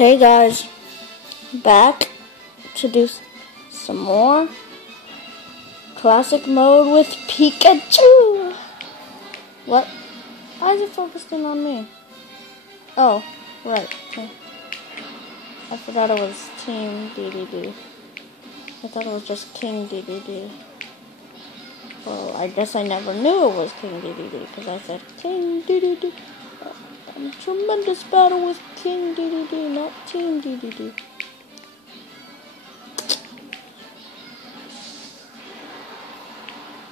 Hey guys, back to do some more classic mode with Pikachu. What? Why is it focusing on me? Oh, right. I forgot it was Team DDD. I thought it was just King DDD. Well, I guess I never knew it was King DDD because I said King DDD. I'm a tremendous battle with King DDD, not Team DDD.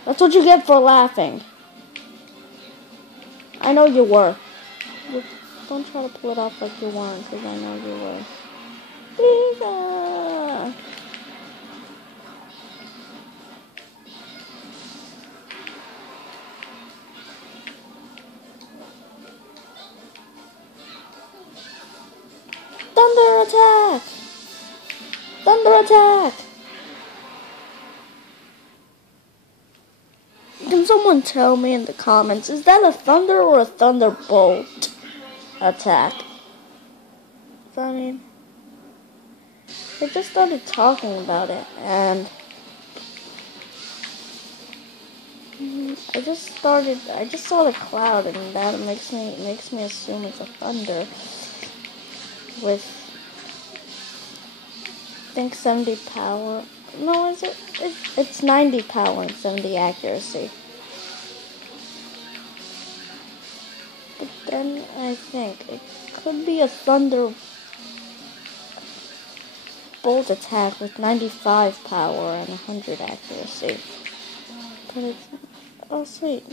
That's what you get for laughing. I know you were. Don't try to pull it off like you weren't, because I know you were. Lisa! Thunder attack! Thunder attack! Can someone tell me in the comments, is that a thunder or a thunderbolt attack? I mean, I just started talking about it, and I just saw the cloud, and that makes me assume it's a thunder with, I think 70 power. No, is it? It's 90 power and 70 accuracy. But then I think it could be a thunderbolt attack with 95 power and 100 accuracy. But it's, oh sweet,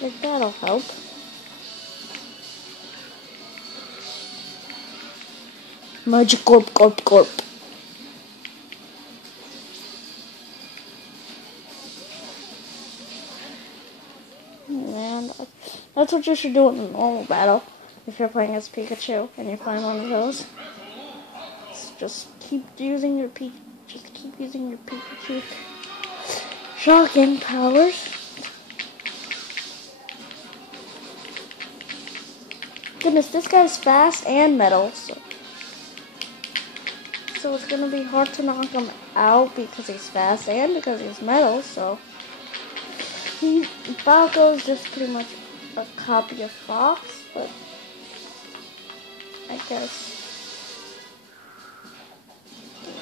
like that'll help. Magikarp. Man, that's what you should do in a normal battle. If you're playing as Pikachu and you're playing one of those, just keep using your Pikachu shocking powers. Goodness, this guy's fast and metal, so it's gonna be hard to knock him out because he's fast and because he's metal. So Falco is just pretty much a copy of Fox, but I guess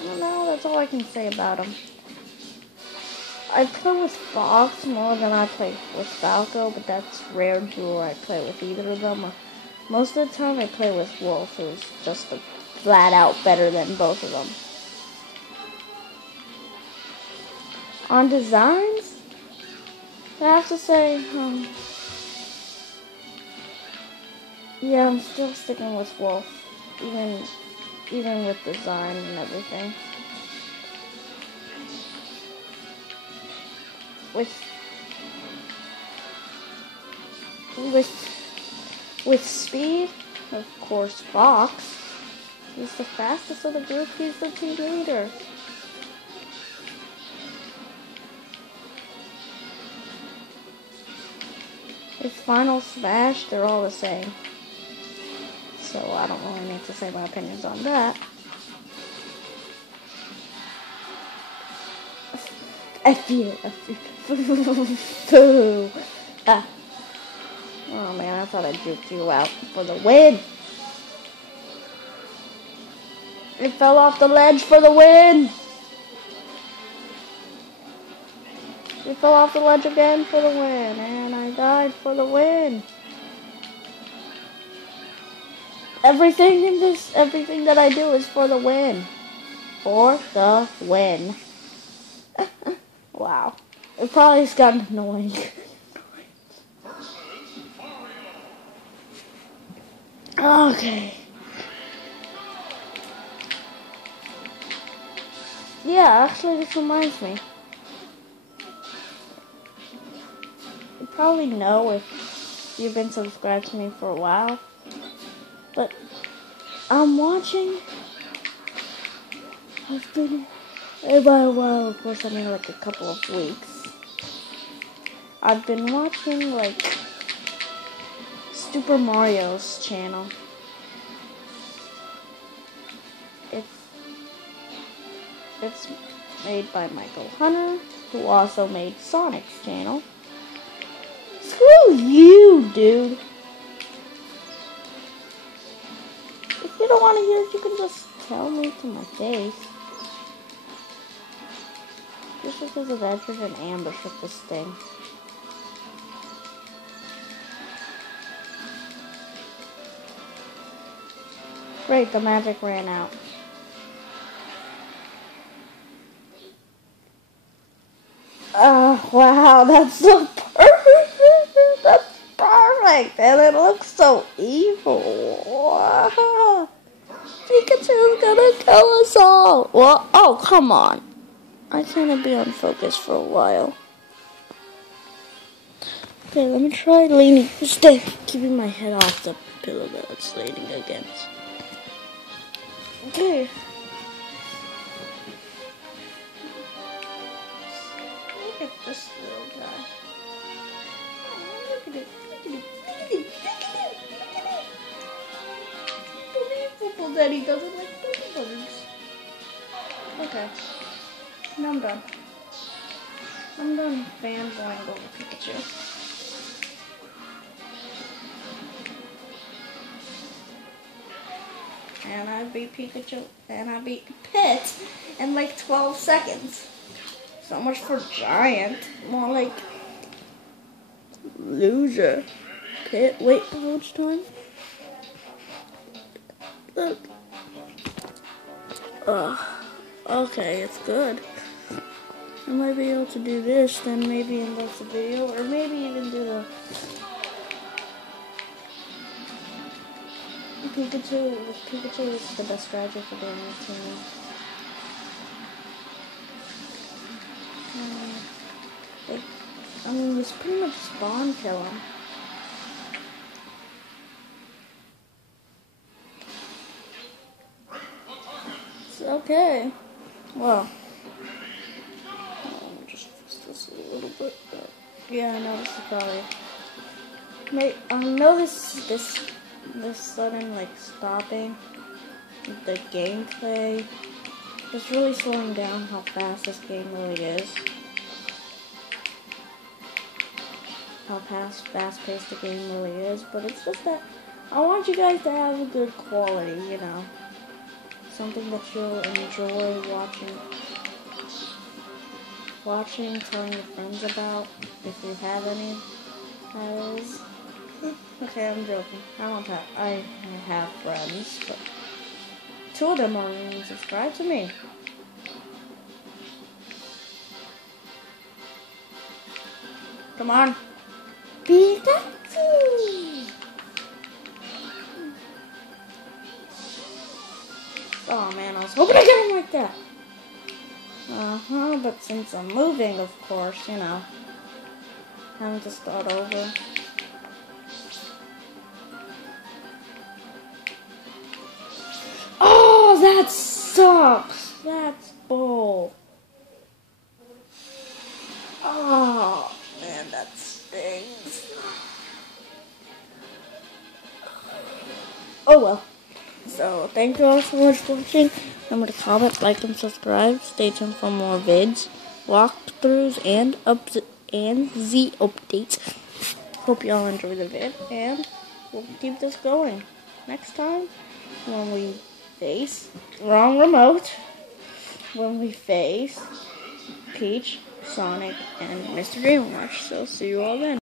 I don't know. That's all I can say about him. I play with Fox more than I play with Falco, but that's rare where I play with either of them. Most of the time I play with Wolf, who's just flat out better than both of them. On designs, I have to say, yeah, I'm still sticking with Wolf, even with design and everything. With speed, of course, Fox. He's the fastest of the group. He's the team leader. With Final Smash, they're all the same. So I don't really need to say my opinions on that. I feel it. Ah. Oh man, I thought I juked you out for the win. It fell off the ledge for the win. It fell off the ledge again for the win, and I died for the win. Everything that I do is for the win. For the win. Wow. It probably has gotten annoying. Okay. Yeah, actually this reminds me. You probably know if you've been subscribed to me for a while. But I'm watching. I've been by a while, of course, I mean like a couple of weeks. I've been watching like Super Mario's channel. It's made by Michael Hunter, who also made Sonic's channel. Screw you, dude. If you don't want to hear it, you can just tell me to my face. Just because I've entered an ambush with this thing. Great, the magic ran out. Wow, that's so perfect. That's perfect. And it looks so evil. Wow. Pikachu's gonna kill us all. Well, oh, come on. I can't be on focus for a while. Okay, let me try leaning. Stay, keeping my head off the pillow that it's leaning against. Okay. Look at this little guy. Oh, look at it. Unbelievable that he doesn't like birds. Okay. Now I'm done. I'm done fanboying over Pikachu. And I beat Pikachu, and I beat Pit in like 12 seconds. So much for giant. More like loser. Pit, wait, how much time? Look. Okay, it's good. I might be able to do this, then maybe end the video, or maybe even do the Pikachu. Pikachu is the best strategy for doing this to me. I mean, it's pretty much spawn kill him. It's okay. Well, just fix this a little bit. Yeah, I know this is probably. I know this sudden like stopping the gameplay is really slowing down how fast this game really is. How fast-paced the game really is, but it's just that I want you guys to have a good quality, you know, something that you'll enjoy watching, telling your friends about, if you have any. That is. Okay, I'm joking. I have friends, but 2 of them aren't even subscribed to me. Come on. Pikachu! Oh man, I was hoping I get him like that. But since I'm moving, of course, you know, having to start over. Oh, that sucks. That's bull. Oh, man, that stings. Oh, well. So, thank you all so much for watching. Remember to comment, like, and subscribe. Stay tuned for more vids, walkthroughs, and Z updates. Hope you all enjoy the vid, and we'll keep this going. Next time, when we face wrong remote, when we face Peach, Sonic, and Mr. Dream Watch. So see you all then.